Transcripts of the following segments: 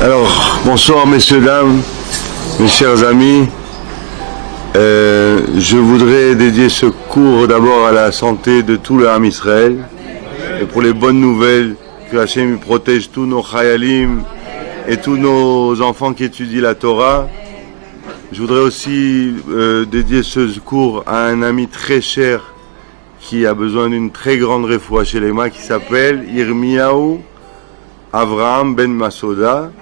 Alors, bonsoir messieurs, dames, mes chers amis. Je voudrais dédier ce cours d'abord à la santé de tout le Ham Israël et pour les bonnes nouvelles, que Hachem protège tous nos chayalim et tous nos enfants qui étudient la Torah. Je voudrais aussi dédier ce cours à un ami très cher qui a besoin d'une très grande refoua chez les mains, qui s'appelle Yirmiyahu Avraham Ben Masoda,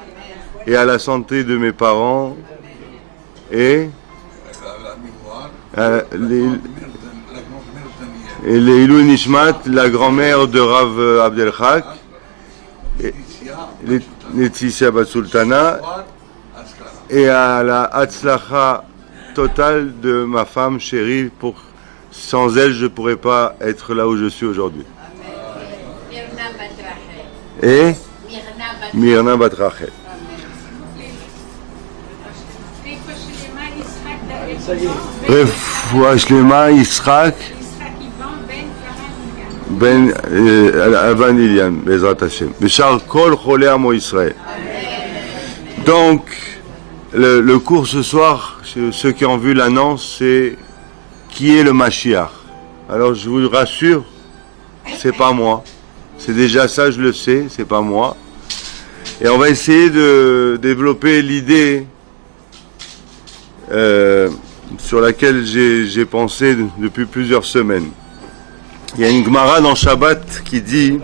et à la santé de mes parents et Leilou Nishmat, la grand-mère de Rav Abdelchak, Laetitia Bat Sultana, et à la Hatzlacha totale de ma femme chérie. Sans elle, je ne pourrais pas être là où je suis aujourd'hui. Et Myrna Bat Rachel. Refoua Shlema Yitzhak Ben Avan Ilian Bezrat Hashem Bishar Kol Cholei Amo Israël. Donc le cours ce soir, ceux qui ont vu l'annonce, c'est qui est le Mashiach. Alors je vous rassure, c'est pas moi. C'est déjà ça, je le sais, c'est pas moi. Et on va essayer de développer l'idée sur laquelle j'ai pensé depuis plusieurs semaines. Il y a une Gemara dans Shabbat qui dit,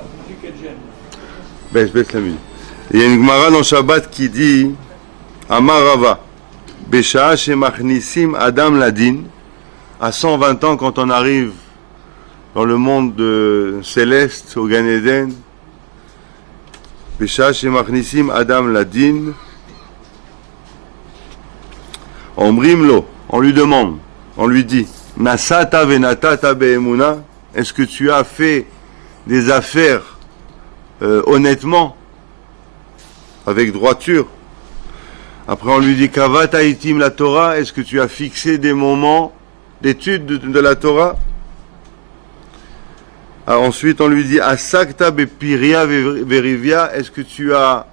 il y a une Gemara dans Shabbat qui dit, Amar Rava, Besha shemachnisim Adam ladin, à 120 ans quand on arrive dans le monde céleste, au Gan Eden, Besha shemachnisim Adam ladin, Omrimlo, on lui demande, on lui dit, Nasata venatata be'emuna, est-ce que tu as fait des affaires honnêtement, avec droiture? Après on lui dit, Kavata itim la Torah, est-ce que tu as fixé des moments d'étude de la Torah? Alors ensuite on lui dit, Asakta bepiria verivia, est-ce que tu as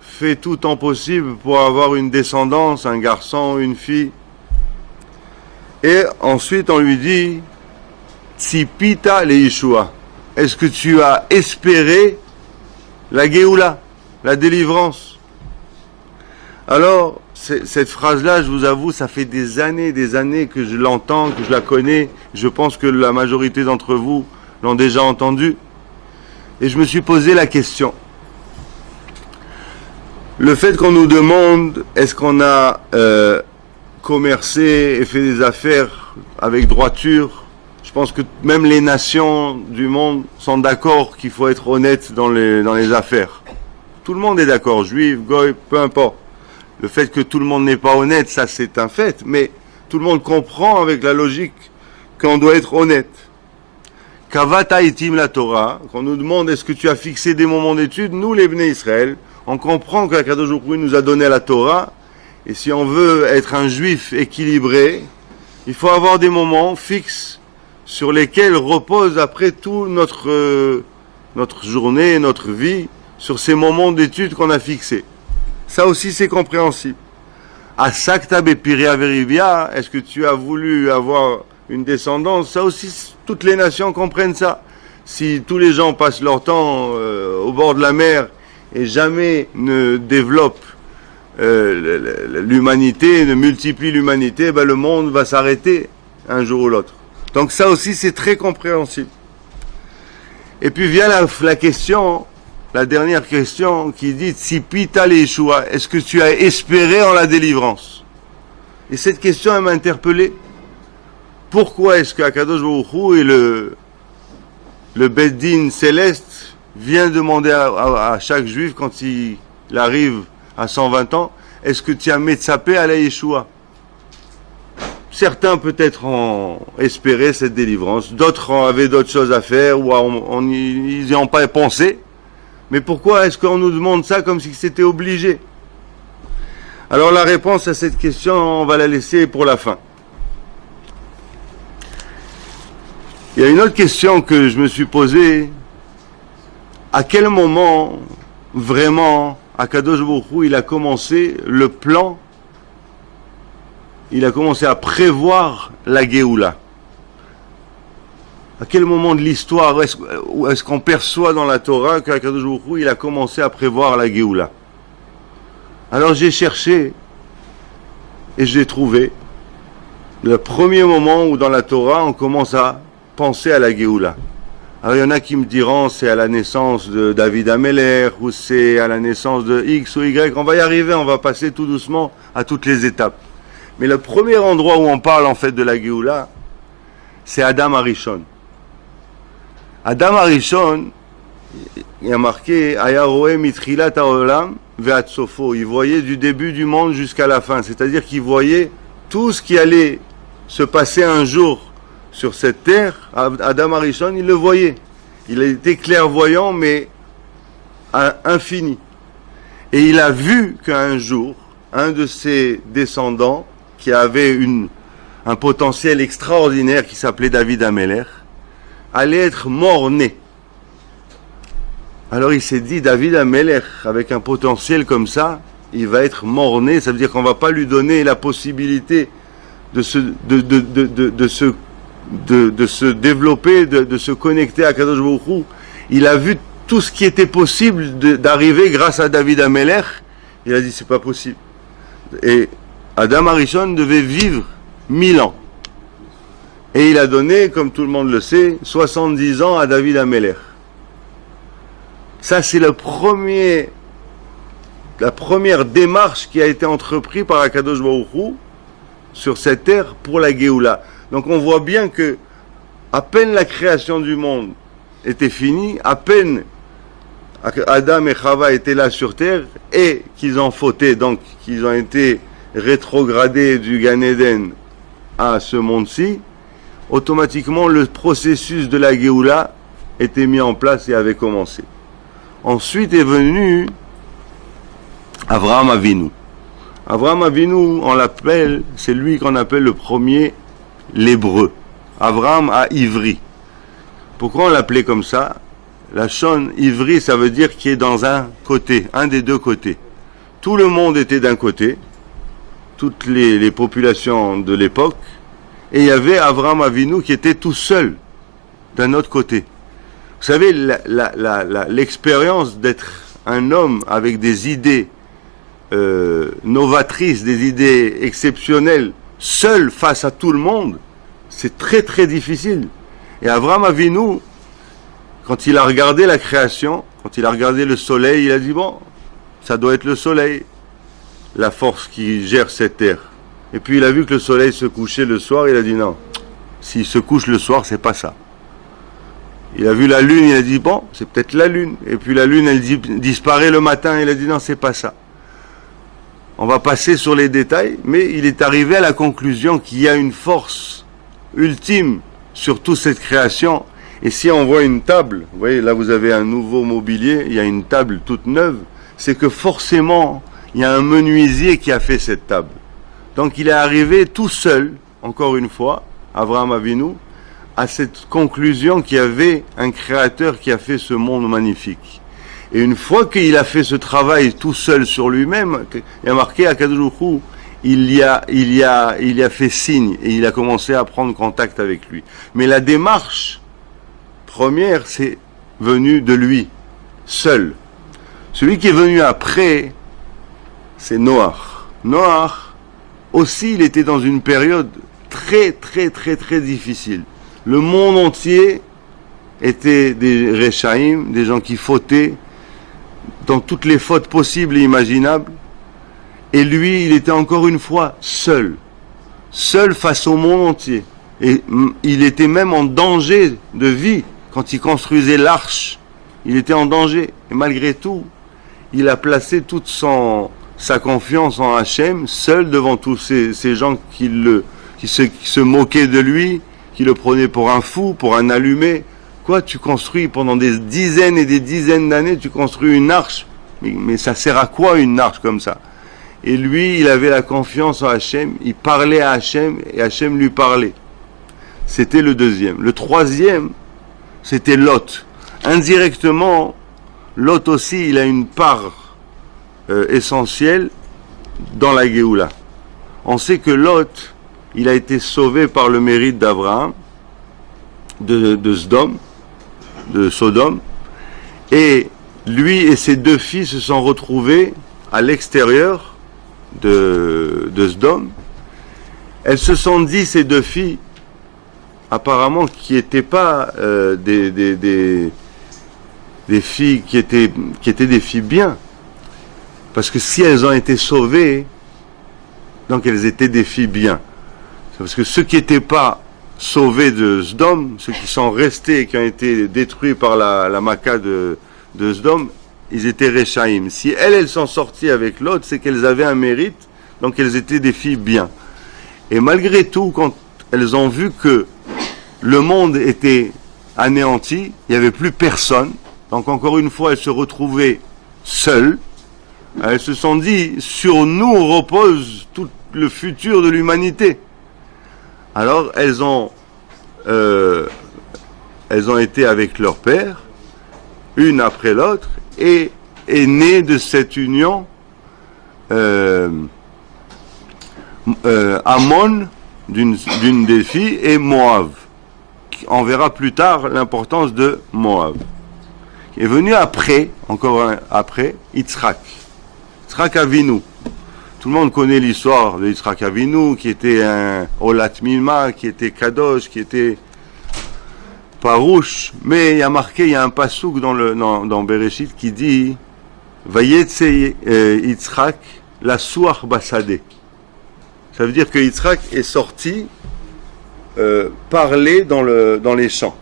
fait tout ton possible pour avoir une descendance, un garçon, une fille? Et ensuite on lui dit, Tzipita le Yeshua, est-ce que tu as espéré la Géoula, la délivrance? Alors cette phrase-là, je vous avoue, ça fait des années que je l'entends, que je la connais. Je pense que la majorité d'entre vous l'ont déjà entendue. Et je me suis posé la question. Le fait qu'on nous demande, est-ce qu'on a commercé et fait des affaires avec droiture, je pense que même les nations du monde sont d'accord qu'il faut être honnête dans les affaires. Tout le monde est d'accord, juif, goy, peu importe. Le fait que tout le monde n'est pas honnête, ça c'est un fait, mais tout le monde comprend avec la logique qu'on doit être honnête. Kavata itim la Torah, qu'on nous demande est-ce que tu as fixé des moments d'étude, nous les Bnei Israël, on comprend que Akadosh Baruch Hu nous a donné la Torah, et si on veut être un juif équilibré, il faut avoir des moments fixes sur lesquels repose après tout notre journée, notre vie, sur ces moments d'étude qu'on a fixés. Ça aussi c'est compréhensible. Asakta bepiria verivia, est-ce que tu as voulu avoir une descendance? Ça aussi, toutes les nations comprennent ça. Si tous les gens passent leur temps au bord de la mer et jamais ne développent l'humanité, ne multiplient l'humanité, ben le monde va s'arrêter un jour ou l'autre. Donc ça aussi c'est très compréhensible. Et puis vient la question, la dernière question qui dit Tzipita le Yeshua, est-ce que tu as espéré en la délivrance? Et cette question elle m'a interpellé. Pourquoi est-ce qu'Akadosh Baruch Hu et le Beddin céleste vient demander à chaque juif quand il arrive à 120 ans, est-ce que tu as metzapé à la Yeshua? Certains peut-être ont espéré cette délivrance, d'autres avaient d'autres choses à faire ou ils n'y ont pas pensé. Mais pourquoi est-ce qu'on nous demande ça comme si c'était obligé? Alors la réponse à cette question, on va la laisser pour la fin. Il y a une autre question que je me suis posée. À quel moment vraiment Akadosh Baruch Hu, il a commencé le plan, il a commencé à prévoir la Géoula. À quel moment de l'histoire est-ce qu'on perçoit dans la Torah qu'Akadosh Baruch Hu, il a commencé à prévoir la Géoula? Alors j'ai cherché et j'ai trouvé le premier moment où dans la Torah on commence à penser à la Géoula. Alors il y en a qui me diront c'est à la naissance de David Ameler ou c'est à la naissance de X ou Y. On va y arriver, on va passer tout doucement à toutes les étapes. Mais le premier endroit où on parle en fait de la Géoula, c'est Adam Arishon. Adam Arishon, il y a marqué Aya roe mitrilat haolam ve'ad sofo. Il voyait du début du monde jusqu'à la fin. C'est-à-dire qu'il voyait tout ce qui allait se passer un jour sur cette terre. Adam Arishon, il le voyait. Il était clairvoyant, mais infini. Et il a vu qu'un jour, un de ses descendants, qui avait un potentiel extraordinaire, qui s'appelait David Ameler, allait être mort-né. Alors il s'est dit, David Ameler, avec un potentiel comme ça, il va être mort-né, ça veut dire qu'on ne va pas lui donner la possibilité de se développer, de se connecter à Kadosh Baruch Hu. Il a vu tout ce qui était possible d'arriver grâce à David Ameler. Il a dit, c'est pas possible. Et Adam Arishon devait vivre 1000 ans. Et il a donné, comme tout le monde le sait, 70 ans à David Ameler. Ça, c'est la première démarche qui a été entreprise par Akadosh Baruch Hu sur cette terre pour la Géoula. Donc on voit bien que à peine la création du monde était finie, à peine Adam et Chava étaient là sur terre et qu'ils ont fauté, donc qu'ils ont été rétrogradés du Gan Eden à ce monde-ci, automatiquement le processus de la Géoula était mis en place et avait commencé. Ensuite est venu Avraham Avinu. Avraham Avinu, on l'appelle, c'est lui qu'on appelle le premier l'hébreu. Avraham à Ivri. Pourquoi on l'appelait comme ça? La Shon Ivri, ça veut dire qu'il est dans un côté, un des deux côtés. Tout le monde était d'un côté, toutes les populations de l'époque, et il y avait Avraham Avinu qui était tout seul d'un autre côté. Vous savez, l'expérience d'être un homme avec des idées novatrices, des idées exceptionnelles, seul face à tout le monde, c'est très très difficile. Et Avraham Avinu, quand il a regardé la création, quand il a regardé le soleil, il a dit bon, ça doit être le soleil, la force qui gère cette terre. Et puis il a vu que le soleil se couchait le soir, il a dit non, s'il se couche le soir, c'est pas ça. Il a vu la lune, il a dit bon, c'est peut-être la lune. Et puis la lune, elle disparaît le matin, il a dit non, c'est pas ça. On va passer sur les détails, mais il est arrivé à la conclusion qu'il y a une force ultime sur toute cette création. Et si on voit une table, vous voyez, là vous avez un nouveau mobilier, il y a une table toute neuve, c'est que forcément, il y a un menuisier qui a fait cette table. Donc il est arrivé tout seul, encore une fois, Avraham Avinu, à cette conclusion qu'il y avait un créateur qui a fait ce monde magnifique. Et une fois qu'il a fait ce travail tout seul sur lui-même, il a marqué à Kadosh Baruch Hu, il a fait signe et il a commencé à prendre contact avec lui. Mais la démarche première, c'est venu de lui, seul. Celui qui est venu après, c'est Noach. Noach, aussi, il était dans une période très, très, très, très difficile. Le monde entier était des Rechaïm, des gens qui fautaient dans toutes les fautes possibles et imaginables. Et lui, il était encore une fois seul. Seul face au monde entier. Et il était même en danger de vie. Quand il construisait l'arche, il était en danger. Et malgré tout, il a placé toute sa confiance en Hachem, seul devant tous ces gens qui se moquaient de lui, qui le prenaient pour un fou, pour un allumé. Quoi, tu construis pendant des dizaines et des dizaines d'années, tu construis une arche, mais ça sert à quoi une arche comme ça? Et lui, il avait la confiance en Hachem, il parlait à Hachem et Hachem lui parlait. C'était le deuxième. Le troisième, c'était Lot. Indirectement, Lot aussi, il a une part essentiel dans la Géoula. On sait que Lot, il a été sauvé par le mérite d'Abraham, de Sodome, et lui et ses deux filles se sont retrouvés à l'extérieur de Sodome. Elles se sont dit, ces deux filles, apparemment, qui n'étaient pas des filles qui étaient des filles bien. Parce que si elles ont été sauvées, donc elles étaient des filles bien. C'est parce que ceux qui n'étaient pas sauvés de Sodome, ceux qui sont restés et qui ont été détruits par la Maca de Sodome, ils étaient Réchaïm. Si elles sont sorties avec l'autre, c'est qu'elles avaient un mérite, donc elles étaient des filles bien. Et malgré tout, quand elles ont vu que le monde était anéanti, il n'y avait plus personne, donc encore une fois, elles se retrouvaient seules, elles se sont dit, sur nous repose tout le futur de l'humanité. Alors elles ont été avec leur père, une après l'autre, et est né de cette union Ammon, d'une des filles, et Moab. On verra plus tard l'importance de Moab. Est venu après, après, Yitzhak. Yitzhak Avinu. Tout le monde connaît l'histoire de Yitzhak Avinu, qui était un Olat Milma, qui était Kadosh, qui était Parouche. Mais il y a marqué, il y a un pasouk dans Bereshit qui dit Vayetse Yitzhak la Suach Basadeh. Ça veut dire que Yitzhak est sorti parler dans les champs.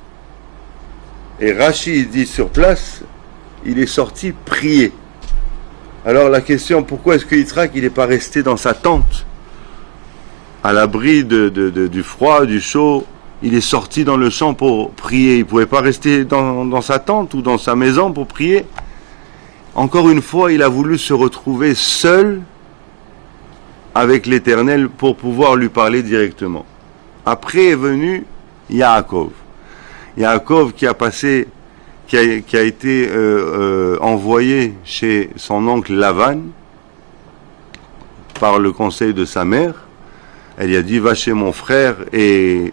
Et Rashi dit sur place, il est sorti prier. Alors la question, pourquoi est-ce que Yitzhak il n'est pas resté dans sa tente, à l'abri du froid, du chaud? Il est sorti dans le champ pour prier. Il ne pouvait pas rester dans sa tente ou dans sa maison pour prier. Encore une fois, il a voulu se retrouver seul avec l'Éternel pour pouvoir lui parler directement. Après est venu Yaakov. Yaakov qui a été envoyé chez son oncle Lavan par le conseil de sa mère. Elle lui a dit, va chez mon frère et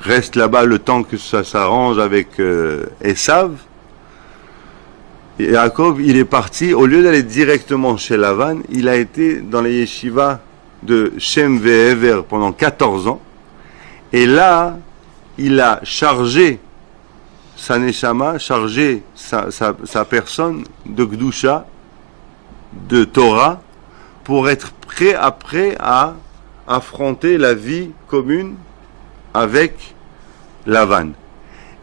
reste là-bas le temps que ça s'arrange avec Esav. Et Yaakov, il est parti, au lieu d'aller directement chez Lavan, il a été dans les yeshivas de Shem Ve'ever pendant 14 ans. Et là, il a chargé sa neshama, chargé sa personne de Gdusha, de Torah, pour être prêt après à affronter la vie commune avec Lavan.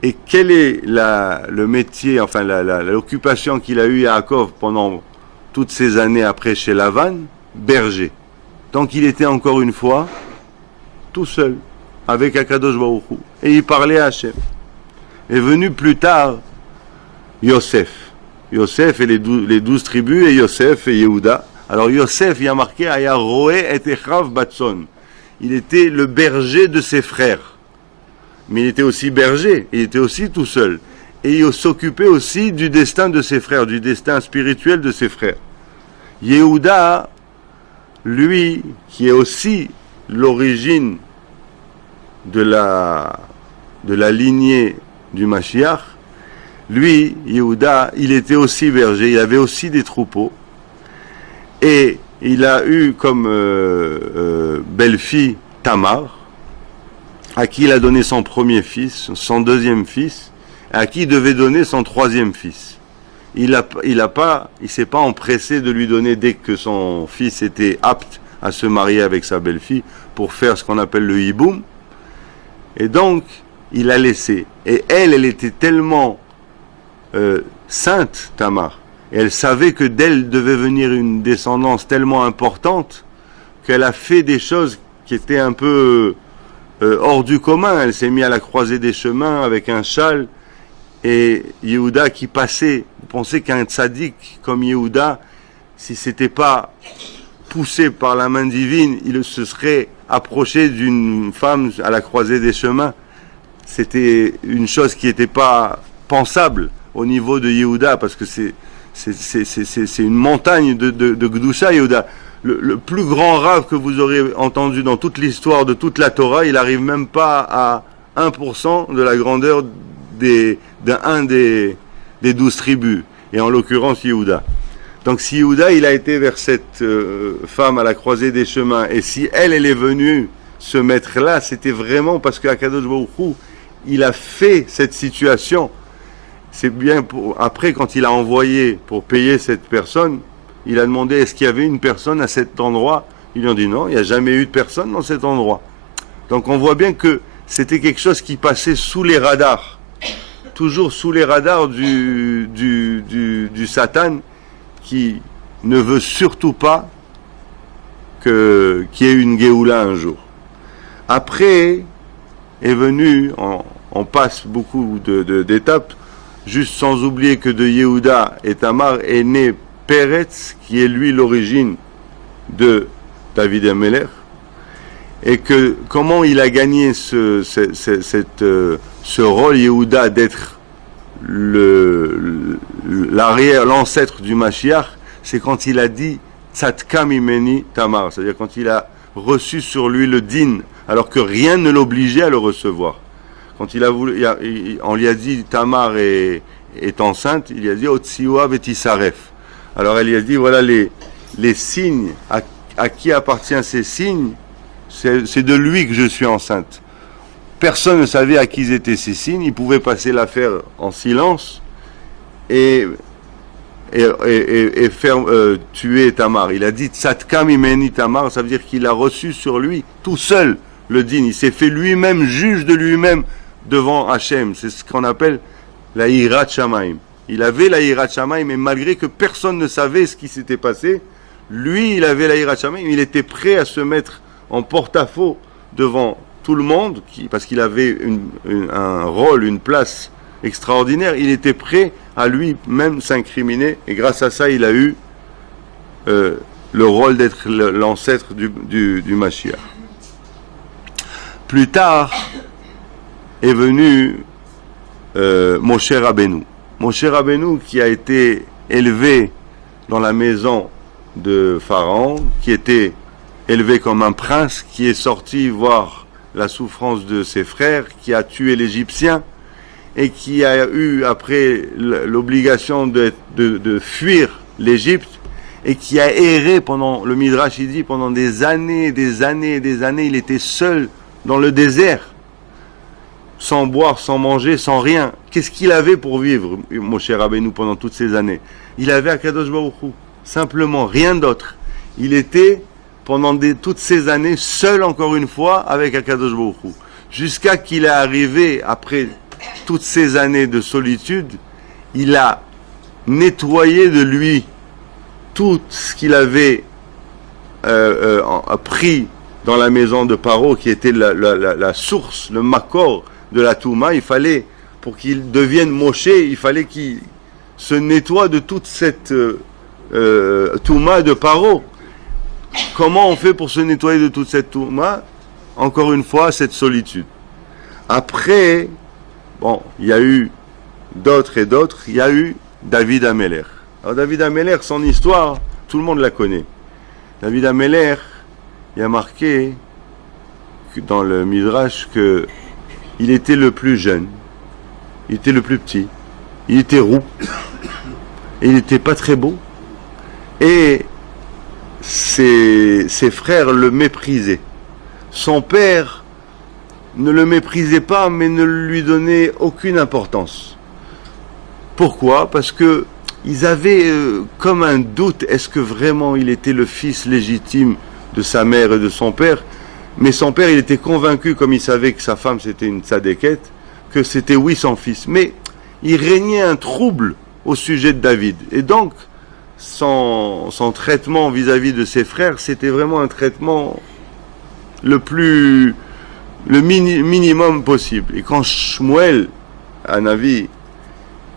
Et quel est le métier, enfin l'occupation qu'il a eu Yaakov pendant toutes ces années après chez Lavan? Berger. Donc il était encore une fois tout seul avec Akadosh Baruch Hu. Et il parlait à Hachem. Est venu plus tard Yosef. Yosef et les 12 tribus, et Yosef et Yehuda. Alors Yosef, il y a marqué Aya Roé et Echav Batson. Il était le berger de ses frères. Mais il était aussi berger, il était aussi tout seul. Et il s'occupait aussi du destin de ses frères, du destin spirituel de ses frères. Yehuda, lui, qui est aussi l'origine de la lignée du Mashiach, lui, Yehuda, il était aussi berger, il avait aussi des troupeaux. Et il a eu comme belle-fille Tamar, à qui il a donné son premier fils, son deuxième fils, à qui il devait donner son troisième fils. Il s'est pas empressé de lui donner dès que son fils était apte à se marier avec sa belle-fille pour faire ce qu'on appelle le hiboum. Et donc, il a laissé. Et elle était tellement sainte, Tamar, et elle savait que d'elle devait venir une descendance tellement importante qu'elle a fait des choses qui étaient un peu hors du commun. Elle s'est mise à la croisée des chemins avec un châle, et Yehuda qui passait, pensait qu'un tzaddik comme Yehuda, si c'était pas poussé par la main divine, il se serait approché d'une femme à la croisée des chemins. C'était une chose qui n'était pas pensable au niveau de Yehuda, parce que c'est une montagne de Gdusha, Yehuda. Le plus grand rave que vous aurez entendu dans toute l'histoire de toute la Torah, il n'arrive même pas à 1% de la grandeur d'un des 12 tribus, et en l'occurrence Yehuda. Donc si Yehuda, il a été vers cette femme à la croisée des chemins, et si elle est venue se mettre là, c'était vraiment parce qu'Akadosh Baruch Hu, il a fait cette situation. C'est bien après, quand il a envoyé pour payer cette personne, il a demandé est-ce qu'il y avait une personne à cet endroit. Ils lui ont dit non, il n'y a jamais eu de personne dans cet endroit. Donc on voit bien que c'était quelque chose qui passait sous les radars, toujours sous les radars du Satan, qui ne veut surtout pas qu'il y ait une Géoula un jour. Après est venu, on passe beaucoup d'étapes, juste sans oublier que de Yehuda et Tamar est né Peretz, qui est lui l'origine de David Ameler, et que comment il a gagné ce rôle Yehuda d'être l'ancêtre du Mashiach, c'est quand il a dit Tzatka mimeni Tamar, c'est-à-dire quand il a reçu sur lui le din, alors que rien ne l'obligeait à le recevoir. Quand il a voulu, on lui a dit Tamar est enceinte, il lui a dit Otsioa vetisaref. Alors elle lui a dit voilà les signes, à qui appartiennent ces signes, c'est de lui que je suis enceinte. Personne ne savait à qui étaient ces signes, il pouvait passer l'affaire en silence et faire tuer Tamar. Il a dit Tzatka mimeni Tamar, ça veut dire qu'il a reçu sur lui tout seul le din. Il s'est fait lui-même juge de lui-même devant Hachem. C'est ce qu'on appelle la Hirat Shamaim. Il avait la Hirat Shamaim, mais malgré que personne ne savait ce qui s'était passé, lui, il avait la Hirat Shamaim. Il était prêt à se mettre en porte-à-faux devant tout le monde, parce qu'il avait un rôle, une place extraordinaire. Il était prêt à lui-même s'incriminer, et grâce à ça, il a eu le rôle d'être l'ancêtre du Mashiach. Plus tard est venu Moshe Rabbeinu. Moshe Rabbeinu qui a été élevé dans la maison de Pharaon, qui était élevé comme un prince, qui est sorti voir la souffrance de ses frères, qui a tué l'Égyptien et qui a eu après l'obligation de fuir l'Égypte et qui a erré pendant, le Midrash il dit, pendant des années, il était seul dans le désert, sans boire, sans manger, sans rien. Qu'est-ce qu'il avait pour vivre, Moshe Rabbeinu, pendant toutes ces années? Il avait Akadosh Baruch Hu, simplement, rien d'autre. Il était, pendant toutes ces années, seul encore une fois avec Akadosh Baruch Hu. Jusqu'à qu'il est arrivé, après toutes ces années de solitude, il a nettoyé de lui tout ce qu'il avait pris dans la maison de Paro, qui était la source, le makor de la Touma. Il fallait, pour qu'il devienne Moshe, il fallait qu'il se nettoie de toute cette Touma de Paro. Comment on fait pour se nettoyer de toute cette Touma? Encore une fois, cette solitude. Après, bon, il y a eu d'autres et d'autres, il y a eu David Ameler. Alors David Ameler, son histoire, tout le monde la connaît. David Ameler, il y a marqué dans le Midrash que il était le plus jeune, il était le plus petit, il était roux, et il n'était pas très beau, et ses frères le méprisaient. Son père ne le méprisait pas, mais ne lui donnait aucune importance. Pourquoi? Parce que ils avaient comme un doute, est-ce que vraiment il était le fils légitime de sa mère et de son père? Mais son père, il était convaincu, comme il savait que sa femme c'était une tzadékette, que c'était oui son fils. Mais il régnait un trouble au sujet de David. Et donc, son traitement vis-à-vis de ses frères, c'était vraiment un traitement le minimum possible. Et quand Shmuel, un avis,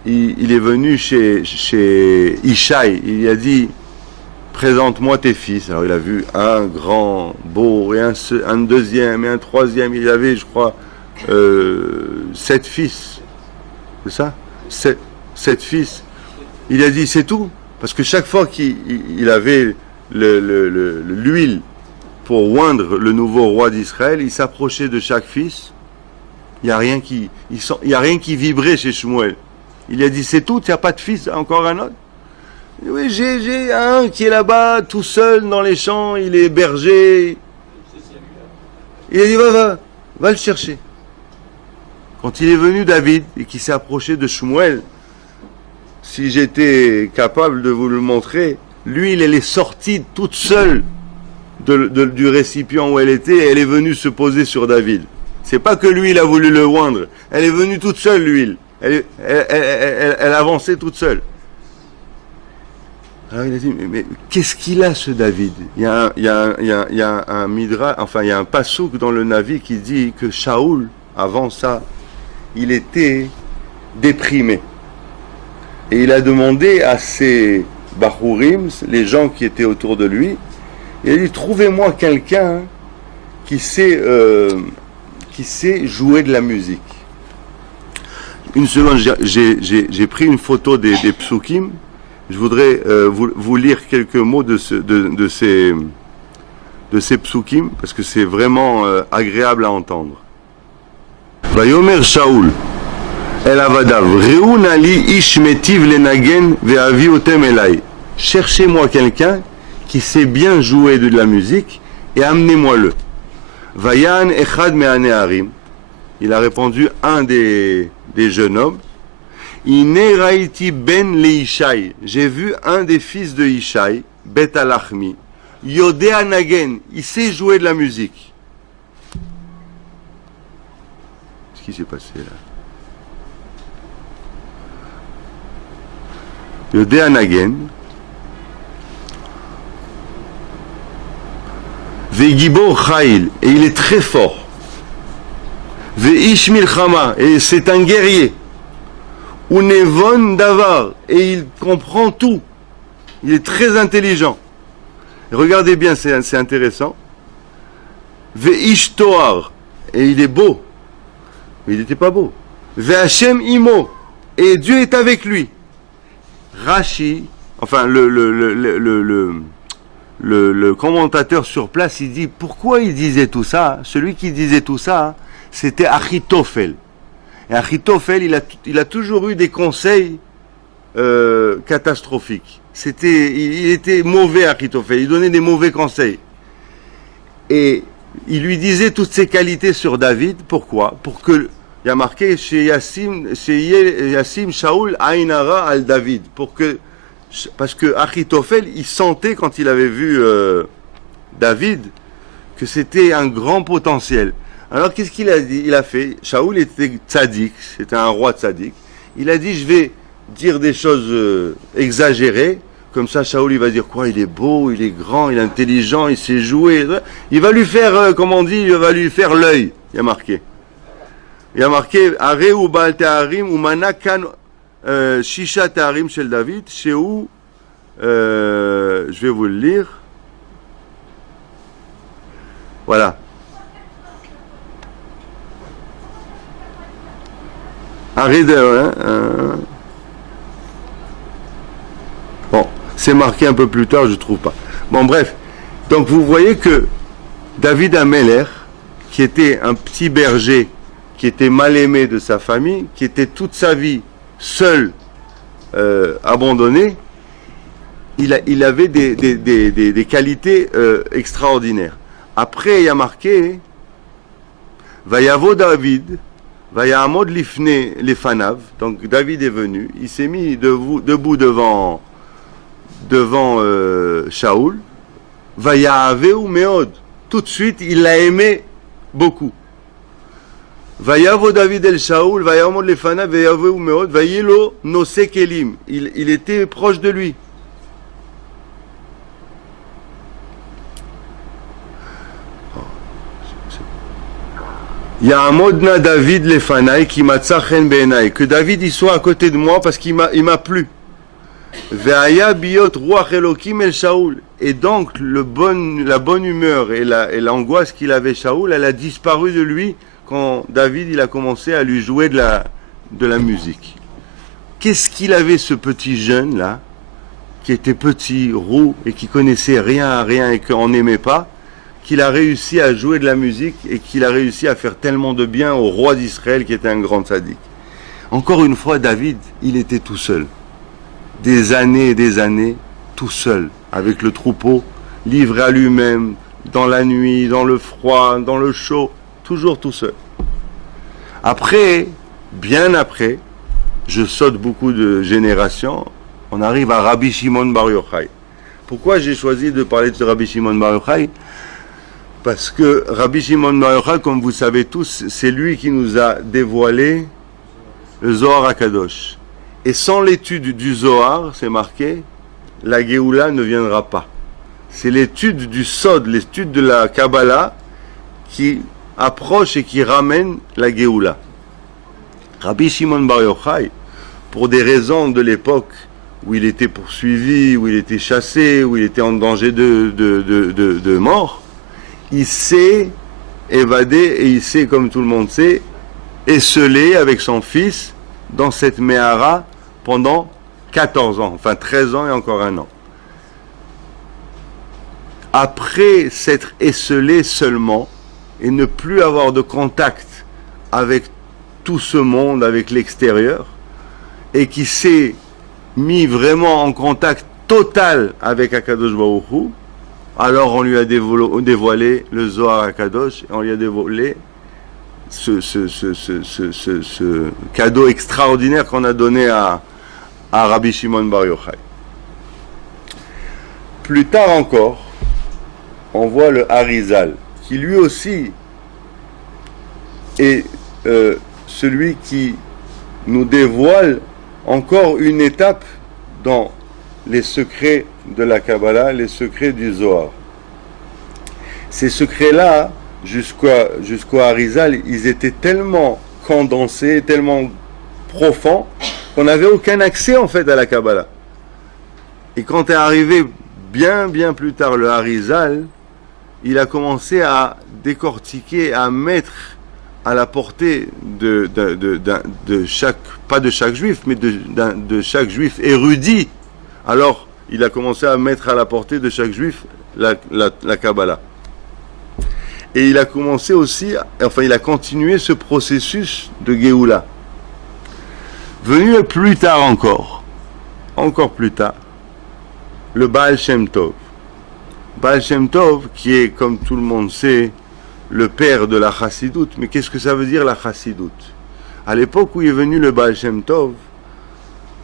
il est venu chez Ishaï, il lui a dit présente-moi tes fils. Alors il a vu un grand, beau, et un deuxième, et un troisième. Il avait, je crois, 7 fils. C'est ça? 7 fils. Il a dit c'est tout. Parce que chaque fois qu'il avait l'huile pour oindre le nouveau roi d'Israël, il s'approchait de chaque fils. Il n'y a rien qui vibrait chez Shmuel. Il a dit c'est tout, il n'y a pas de fils, encore un autre. Oui, j'ai un qui est là-bas, tout seul dans les champs, il est berger. Il a dit va le chercher. Quand il est venu David et qu'il s'est approché de Shmuel, si j'étais capable de vous le montrer, l'huile elle est sortie toute seule du récipient où elle était, et elle est venue se poser sur David. C'est pas que lui il a voulu le oindre, elle est venue toute seule l'huile. Elle avançait toute seule. Alors il a dit, mais qu'est-ce qu'il a ce David? Il y a un midra, enfin il y a un passouk dans le Navi qui dit que Shaoul, avant ça, il était déprimé. Et il a demandé à ses Bachurim, les gens qui étaient autour de lui, il a dit, trouvez-moi quelqu'un qui sait jouer de la musique. Une seconde, j'ai pris une photo des psukim. Je voudrais vous lire quelques mots de ces psukim, parce que c'est vraiment agréable à entendre. Vayomer Shaoul El Avadav Reun Ali Ish Metiv Lenagen Ve'avi Otem Elai. Cherchez-moi quelqu'un qui sait bien jouer de la musique et amenez-moi-le. Vayan Echad Me'aneharim. Il a répondu un des jeunes hommes. Ine Raiti Ben Leishai. J'ai vu un des fils de Ishai, Bet Alachmi. Yodea Nagen. Il sait jouer de la musique. Qu'est-ce qui s'est passé là? Yodea Nagen. Ve'gibor Chail. Et il est très fort. Ve'ish Milchama. Et c'est un guerrier. Unevon Davar, et il comprend tout. Il est très intelligent. Regardez bien, c'est intéressant. Ve'ish Toar, et il est beau. Mais il n'était pas beau. Ve'Hashem Imo, et Dieu est avec lui. Rashi, enfin le commentateur sur place, il dit pourquoi il disait tout ça? Celui qui disait tout ça, c'était Achitophel. Et Achitophel, il a toujours eu des conseils catastrophiques. Il était mauvais, Achitophel. Il donnait des mauvais conseils. Et il lui disait toutes ses qualités sur David. Pourquoi? Pour que, il y a marqué chez Yassim Shaoul Ainara al David. Parce que Achitophel, il sentait quand il avait vu David que c'était un grand potentiel. Alors qu'est-ce qu'il a dit? Il a fait, Shaoul était tzaddik, c'était un roi tzaddik. Il a dit, je vais dire des choses exagérées, comme ça Shaoul il va dire quoi? Il est beau, il est grand, il est intelligent, il sait jouer. Il va lui faire, comme on dit, il va lui faire l'œil. Il y a marqué. Are ou Baal Teharim ou Manakan Shisha Teharim shel David, chez où, je vais vous le lire. Voilà. Bon, c'est marqué un peu plus tard, je ne trouve pas. Bon, bref. Donc, vous voyez que David Ameller, qui était un petit berger, qui était mal aimé de sa famille, qui était toute sa vie seul, abandonné, il avait des qualités extraordinaires. Après, il y a marqué Vayavo David. Vayamod lifne lefanav, donc David est venu, il s'est mis debout devant Shaoul. Vayahaveu meod, tout de suite il l'a aimé beaucoup. Vayavo David el Shaoul, vayamod lefanav, vayahaveu meod, vayelo nose kelim, il était proche de lui. Il y a un modna David lefanaï qui m'a tzachen be'enai, que David il soit à côté de moi parce qu'il m'a plu. Ve'aya biyot ruach elokim el Shaoul. Et donc la bonne humeur et l'angoisse qu'il avait Shaoul, elle a disparu de lui quand David il a commencé à lui jouer de la musique. Qu'est-ce qu'il avait ce petit jeune là, qui était petit, roux et qui connaissait rien à rien et qu'on n'aimait pas, qu'il a réussi à jouer de la musique et qu'il a réussi à faire tellement de bien au roi d'Israël qui était un grand sadique. Encore une fois, David, il était tout seul. Des années et des années, tout seul, avec le troupeau, livré à lui-même, dans la nuit, dans le froid, dans le chaud, toujours tout seul. Après, bien après, je saute beaucoup de générations, on arrive à Rabbi Shimon Bar Yochai. Pourquoi j'ai choisi de parler de Rabbi Shimon Bar Yochai? Parce que Rabbi Shimon Bar Yochai, comme vous savez tous, c'est lui qui nous a dévoilé le Zohar HaKadosh. Et sans l'étude du Zohar, c'est marqué, la Géoula ne viendra pas. C'est l'étude du Sod, l'étude de la Kabbalah, qui approche et qui ramène la Géoula. Rabbi Shimon Bar Yochai, pour des raisons de l'époque où il était poursuivi, où il était chassé, où il était en danger de mort, il s'est évadé et il s'est, comme tout le monde sait, esselé avec son fils dans cette Méhara pendant 14 ans, enfin 13 ans et encore un an. Après s'être esselé seulement et ne plus avoir de contact avec tout ce monde, avec l'extérieur, et qui s'est mis vraiment en contact total avec Akadosh Baruch Hu, alors on lui a dévoilé le Zohar Akadosh, et on lui a dévoilé ce cadeau extraordinaire qu'on a donné à Rabbi Shimon Bar Yochai. Plus tard encore, on voit le Harizal, qui lui aussi est celui qui nous dévoile encore une étape dans les secrets de la Kabbalah, les secrets du Zohar. Ces secrets-là, jusqu'au Harizal, ils étaient tellement condensés, tellement profonds, qu'on n'avait aucun accès en fait à la Kabbalah. Et quand est arrivé bien plus tard le Harizal, il a commencé à décortiquer, à mettre à la portée de chaque, pas de chaque juif, mais de chaque juif érudit. Alors, il a commencé à mettre à la portée de chaque juif la Kabbalah. Et il a commencé aussi, enfin il a continué ce processus de Géoula. Venu plus tard encore plus tard, le Baal Shem Tov. Baal Shem Tov, qui est, comme tout le monde sait, le père de la Chassidoute. Mais qu'est-ce que ça veut dire la Chassidoute? À l'époque où est venu le Baal Shem Tov,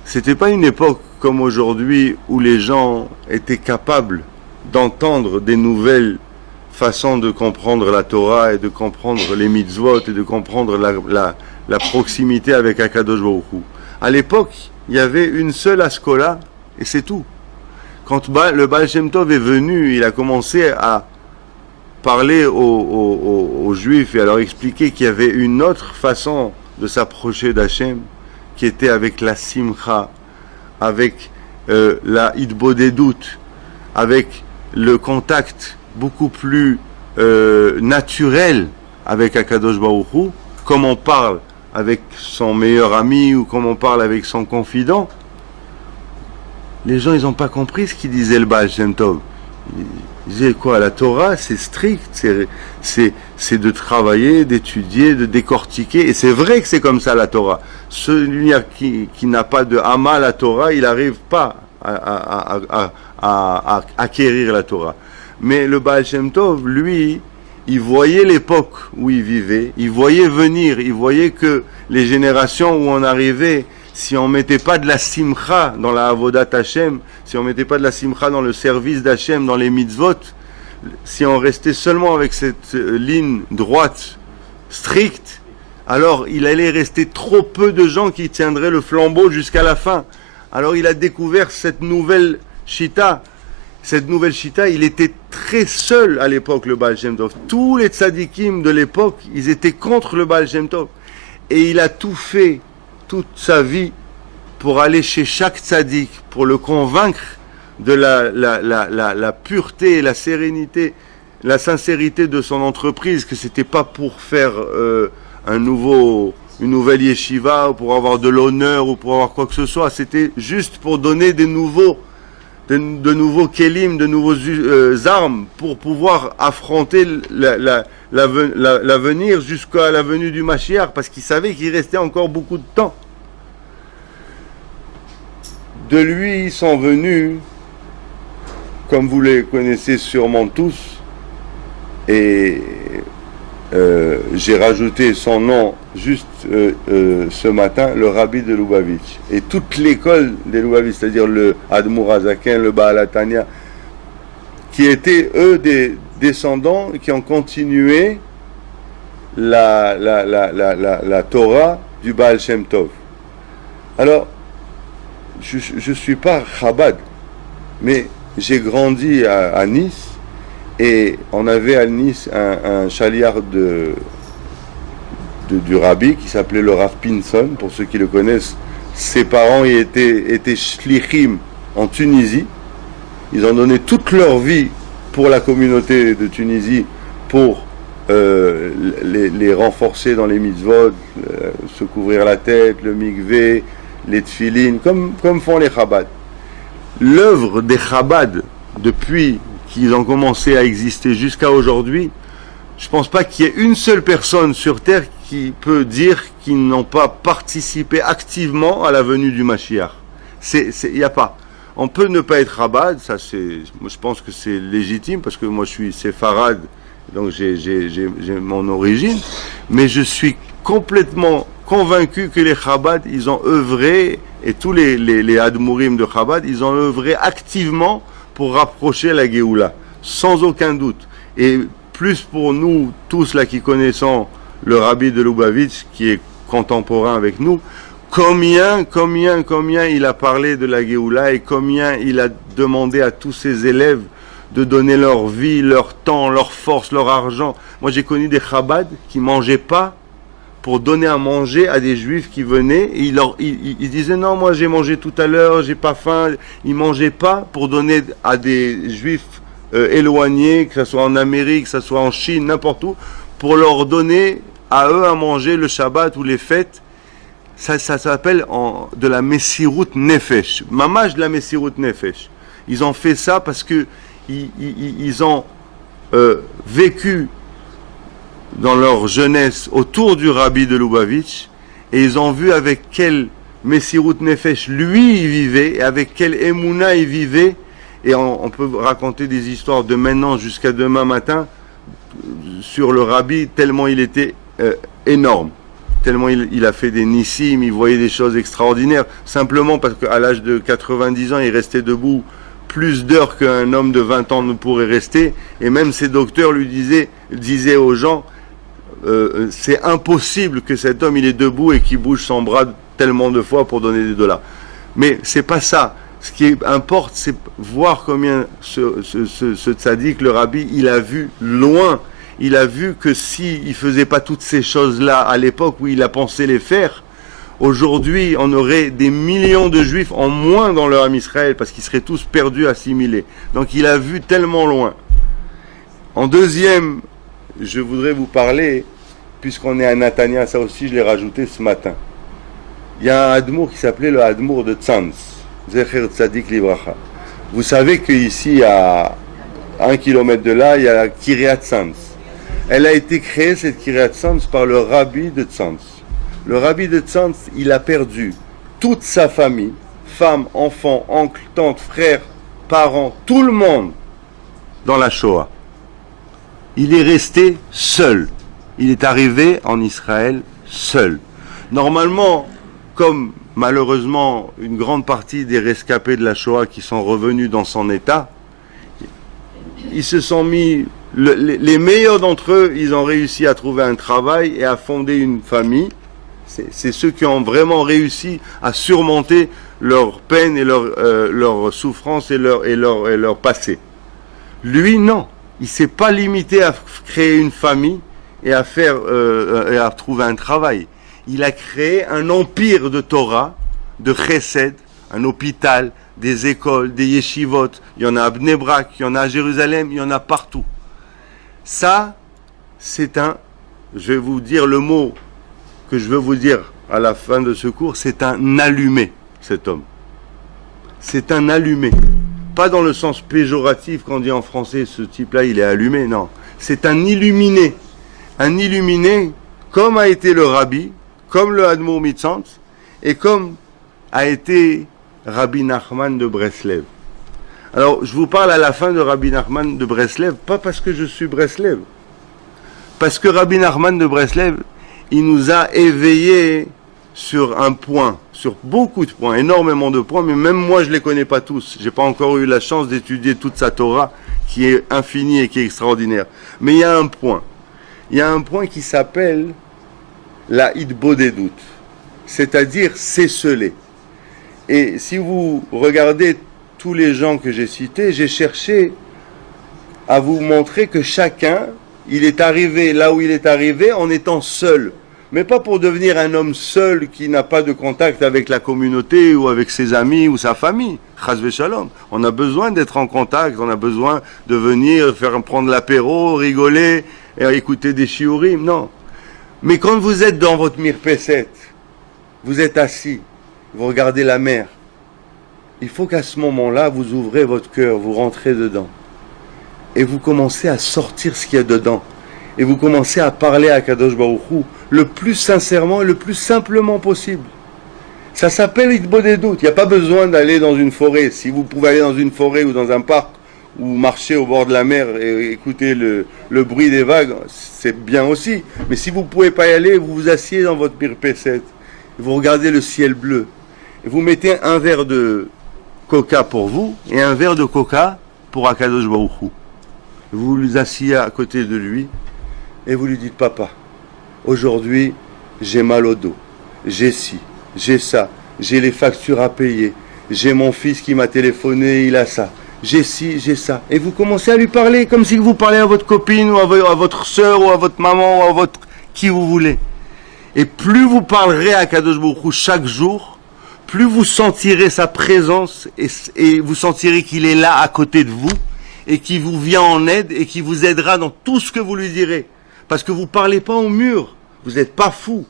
c'était pas une époque comme aujourd'hui où les gens étaient capables d'entendre des nouvelles façons de comprendre la Torah et de comprendre les mitzvot et de comprendre la proximité avec Akadosh Baruch Hu. À l'époque, il y avait une seule Askola et c'est tout. Quand le Baal Shem Tov est venu, il a commencé à parler aux Juifs et à leur expliquer qu'il y avait une autre façon de s'approcher d'Hachem, qui était avec la Simcha, avec la Hitbodedut, avec le contact beaucoup plus naturel avec Akadosh Baruch Hu, comme on parle avec son meilleur ami ou comme on parle avec son confident. Les gens, ils n'ont pas compris ce qu'il disait le Baal Shem Tov. Il disait quoi? La Torah, c'est strict, c'est de travailler, d'étudier, de décortiquer. Et c'est vrai que c'est comme ça la Torah. Celui qui n'a pas de Hama à la Torah, il n'arrive pas à acquérir la Torah. Mais le Baal Shem Tov, lui, il voyait l'époque où il vivait, il voyait venir, il voyait que les générations où on arrivait, si on mettait pas de la simcha dans la avodat Hashem, si on mettait pas de la simcha dans le service d'Hashem, dans les mitzvot, si on restait seulement avec cette ligne droite, stricte, alors il allait rester trop peu de gens qui tiendraient le flambeau jusqu'à la fin. Alors il a découvert cette nouvelle shita. Cette nouvelle shita, il était très seul à l'époque, le Baal Shem Tov. Tous les tzadikim de l'époque, ils étaient contre le Baal Shem Tov. Et il a tout fait, toute sa vie, pour aller chez chaque tzadik, pour le convaincre de la pureté, la sérénité, la sincérité de son entreprise, que c'était pas pour faire un nouveau une nouvelle yeshiva, ou pour avoir de l'honneur, ou pour avoir quoi que ce soit. C'était juste pour donner de nouveaux kelim, de nouveaux armes, pour pouvoir affronter l'avenir jusqu'à la venue du Mashiach, parce qu'ils savaient qu'il restait encore beaucoup de temps. De lui sont venus, comme vous les connaissez sûrement tous, et j'ai rajouté son nom juste ce matin, le Rabbi de Lubavitch. Et toute l'école des Lubavitch, c'est-à-dire le Admour Hazaken, le Baal HaTanya, qui étaient eux des descendants qui ont continué la Torah du Baal Shem Tov. Alors, je ne suis pas Chabad, mais j'ai grandi à Nice, et on avait à Nice un chaliard du Rabbi qui s'appelait le Rav Pinson, pour ceux qui le connaissent. Ses parents étaient shlichim en Tunisie. Ils ont donné toute leur vie pour la communauté de Tunisie, pour les renforcer dans les mitzvot, se couvrir la tête, le mikvé, les tfilines, comme font les Chabad. L'œuvre des Chabad, depuis qu'ils ont commencé à exister jusqu'à aujourd'hui, je ne pense pas qu'il y ait une seule personne sur Terre qui peut dire qu'ils n'ont pas participé activement à la venue du Mashiach. Il n'y a pas. On peut ne pas être Chabad, ça moi je pense que c'est légitime, parce que moi je suis séfarade, donc j'ai mon origine, mais je suis complètement convaincu que les Chabad, ils ont œuvré, et tous les Admourim de Chabad, ils ont œuvré activement pour rapprocher la Géoula, sans aucun doute. Et plus pour nous tous là qui connaissons le Rabbi de Lubavitch, qui est contemporain avec nous, combien il a parlé de la Géoula, et combien il a demandé à tous ses élèves de donner leur vie, leur temps, leur force, leur argent. Moi j'ai connu des Chabad qui mangeaient pas pour donner à manger à des Juifs qui venaient, et ils disaient non, moi j'ai mangé tout à l'heure, j'ai pas faim. Ils mangeaient pas pour donner à des Juifs éloignés, que ce soit en Amérique, que ce soit en Chine, n'importe où, pour leur donner à eux à manger le Shabbat ou les fêtes. Ça s'appelle de la Messirut Nefesh, Mamash de la Messirut Nefesh. Ils ont fait ça parce que ils ont vécu dans leur jeunesse autour du Rabbi de Lubavitch, et ils ont vu avec quel Messirut Nefesh lui il vivait, et avec quel Emouna il vivait. Et on peut raconter des histoires de maintenant jusqu'à demain matin sur le Rabbi, tellement il était énorme, tellement il a fait des nissim, il voyait des choses extraordinaires, simplement parce qu'à l'âge de 90 ans il restait debout plus d'heures qu'un homme de 20 ans ne pourrait rester, et même ses docteurs lui disaient aux gens, c'est impossible que cet homme il est debout et qu'il bouge son bras tellement de fois pour donner des dollars. Mais c'est pas ça. Ce qui importe, c'est voir combien ce tzaddik, le Rabbi, il a vu loin. Il a vu que s'il ne faisait pas toutes ces choses-là à l'époque où il a pensé les faire, aujourd'hui, on aurait des millions de Juifs en moins dans leur âme Israël, parce qu'ils seraient tous perdus, assimilés. Donc il a vu tellement loin. En deuxième, je voudrais vous parler, puisqu'on est à Natania, ça aussi je l'ai rajouté ce matin. Il y a un Admour qui s'appelait le Admour de Tzanz, Zecher Tzadik Libracha. Vous savez qu'ici, à 1 kilomètre de là, il y a la Kiryat Tzanz. Elle a été créée, cette Kiryat Tzanz, par le Rabbi de Tzanz. Le Rabbi de Tzanz, il a perdu toute sa famille, femmes, enfants, oncles, tantes, frères, parents, tout le monde dans la Shoah. Il est resté seul. Il est arrivé en Israël seul. Normalement, comme malheureusement une grande partie des rescapés de la Shoah qui sont revenus dans son état, ils se sont mis, les meilleurs d'entre eux, ils ont réussi à trouver un travail et à fonder une famille. C'est ceux qui ont vraiment réussi à surmonter leur peine et leur souffrance et leur passé. Lui, non. Il ne s'est pas limité à créer une famille et à trouver un travail. Il a créé un empire de Torah, de Chesed, un hôpital, des écoles, des yeshivot. Il y en a à Bnei Brak, il y en a à Jérusalem, il y en a partout. Ça, je vais vous dire le mot que je veux vous dire à la fin de ce cours, c'est un allumé, cet homme. C'est un allumé. Pas dans le sens péjoratif qu'on dit en français, ce type-là, il est allumé, non. C'est un illuminé. Un illuminé, comme a été le Rabbi, comme le Admour Mitzant, et comme a été Rabbi Nachman de Breslev. Alors, je vous parle à la fin de Rabbi Nachman de Breslev, pas parce que je suis Breslev, parce que Rabbi Nachman de Breslev, il nous a éveillés sur un point, sur beaucoup de points, énormément de points, mais même moi je ne les connais pas tous. J'ai pas encore eu la chance d'étudier toute sa Torah, qui est infinie et qui est extraordinaire. Mais il y a un point qui s'appelle la Hitbodedut, c'est-à-dire s'esseler. Et si vous regardez tous les gens que j'ai cités, j'ai cherché à vous montrer que chacun, il est arrivé là où il est arrivé en étant seul. Mais pas pour devenir un homme seul qui n'a pas de contact avec la communauté ou avec ses amis ou sa famille. Chas v'shalom. On a besoin d'être en contact, on a besoin de venir prendre l'apéro, rigoler, et écouter des shiurim. Non. Mais quand vous êtes dans votre mirpesset, vous êtes assis, vous regardez la mer, il faut qu'à ce moment-là, vous ouvrez votre cœur, vous rentrez dedans. Et vous commencez à sortir ce qu'il y a dedans. Et vous commencez à parler à Kadosh Baruch Hu le plus sincèrement et le plus simplement possible. Ça s'appelle Hitbodedut. Il n'y a pas besoin d'aller dans une forêt. Si vous pouvez aller dans une forêt ou dans un parc ou marcher au bord de la mer et écouter le bruit des vagues, c'est bien aussi. Mais si vous ne pouvez pas y aller, vous vous asseyez dans votre mirpesset, vous regardez le ciel bleu, et vous mettez un verre de coca pour vous et un verre de coca pour Akadosh Baruch Hu. Vous vous asseyez à côté de lui et vous lui dites: papa, aujourd'hui j'ai mal au dos, j'ai ci, j'ai ça, j'ai les factures à payer, j'ai mon fils qui m'a téléphoné, il a ça, j'ai ci, j'ai ça. Et vous commencez à lui parler comme si vous parlez à votre copine ou à votre soeur ou à votre maman ou à votre qui vous voulez. Et plus vous parlerez à Kadosh Baruch Hu chaque jour, plus vous sentirez sa présence et vous sentirez qu'il est là à côté de vous et qui vous vient en aide et qui vous aidera dans tout ce que vous lui direz. Parce que vous ne parlez pas au mur, vous n'êtes pas fou.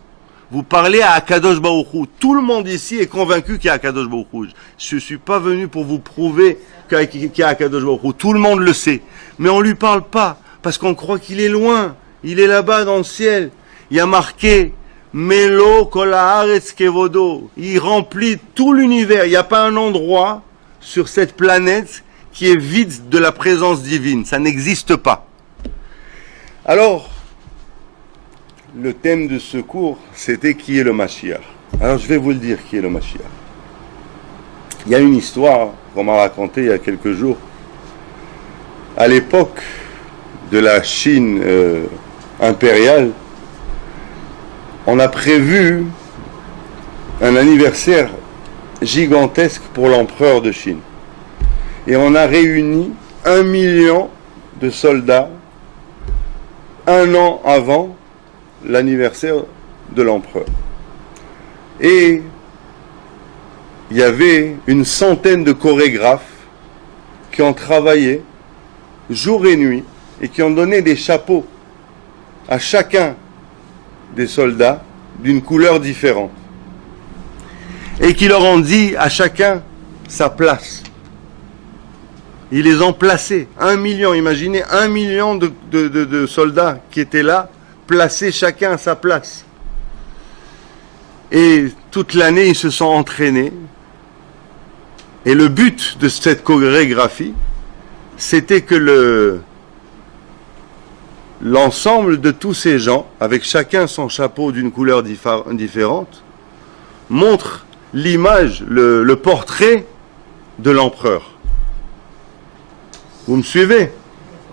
Vous parlez à Akadosh Baruch Hu. Tout le monde ici est convaincu qu'il y a Akadosh Baruch Hu. Je ne suis pas venu pour vous prouver qu'il y a Akadosh Baruch Hu. Tout le monde le sait. Mais on ne lui parle pas, parce qu'on croit qu'il est loin. Il est là-bas dans le ciel. Il y a marqué Melo kol haaretz kevodo. Il remplit tout l'univers. Il n'y a pas un endroit sur cette planète qui est vide de la présence divine. Ça n'existe pas. Alors, le thème de ce cours, c'était qui est le Mashiach. Alors, je vais vous le dire, qui est le Mashiach. Il y a une histoire qu'on m'a racontée il y a quelques jours. À l'époque de la Chine impériale, on a prévu un anniversaire gigantesque pour l'empereur de Chine. Et on a réuni 1 million de soldats un an avant l'anniversaire de l'empereur. Et il y avait une centaine de chorégraphes qui ont travaillé jour et nuit et qui ont donné des chapeaux à chacun des soldats d'une couleur différente. Et qui leur ont dit à chacun sa place. Ils les ont placés. 1 million, imaginez 1 million de soldats qui étaient là, placés chacun à sa place. Et toute l'année, ils se sont entraînés. Et le but de cette chorégraphie, c'était que l'ensemble de tous ces gens, avec chacun son chapeau d'une couleur différente, montre l'image, le portrait de l'empereur. Vous me suivez?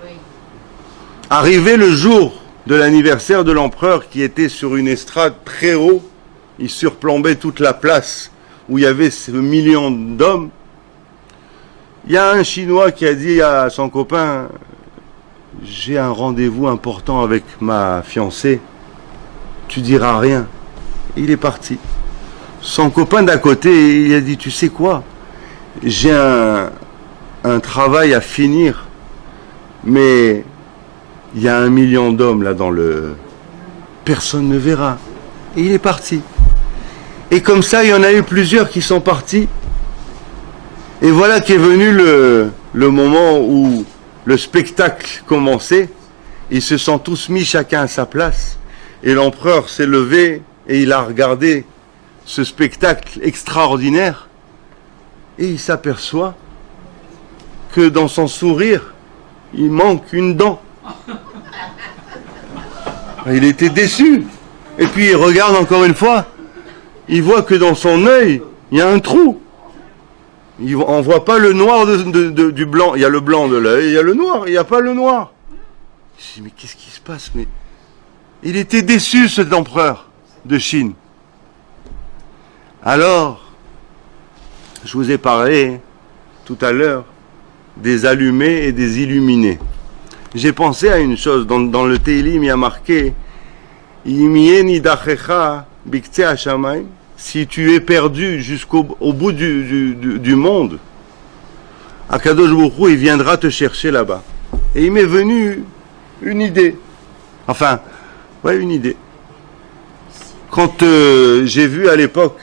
Oui. Arrivé le jour de l'anniversaire de l'empereur, qui était sur une estrade très haut, il surplombait toute la place où il y avait ce million d'hommes. Il y a un Chinois qui a dit à son copain: j'ai un rendez-vous important avec ma fiancée, tu diras rien. Et il est parti. Son copain d'à côté, il a dit: tu sais quoi, j'ai un travail à finir, mais il y a 1 million d'hommes là dans le... Personne ne verra. Et il est parti. Et comme ça, il y en a eu plusieurs qui sont partis. Et voilà qu'est venu le moment où le spectacle commençait. Ils se sont tous mis chacun à sa place. Et l'empereur s'est levé et il a regardé ce spectacle extraordinaire. Et il s'aperçoit que dans son sourire, il manque une dent. Il était déçu. Et puis il regarde encore une fois. Il voit que dans son œil, il y a un trou. On ne voit pas le noir du blanc. Il y a le blanc de l'œil, il y a le noir. Il n'y a pas le noir. Je dis, mais qu'est-ce qui se passe? Mais il était déçu, cet empereur de Chine. Alors, je vous ai parlé tout à l'heure des allumés et des illuminés. J'ai pensé à une chose. Dans le Teilim, il y a marqué si tu es perdu jusqu'au bout du monde, Akadosh Baruch Hu, il viendra te chercher là-bas. Et il m'est venu une idée. Enfin, ouais, une idée. Quand j'ai vu à l'époque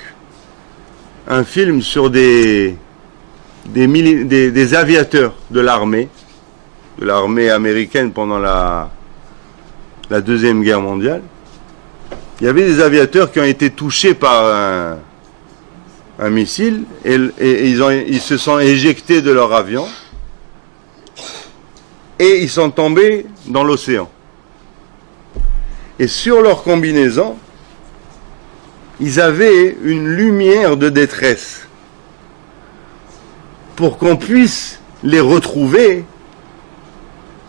un film sur des aviateurs de l'armée américaine pendant la Deuxième Guerre mondiale, il y avait des aviateurs qui ont été touchés par un missile et ils se sont éjectés de leur avion et ils sont tombés dans l'océan. Et sur leur combinaison, ils avaient une lumière de détresse. Pour qu'on puisse les retrouver,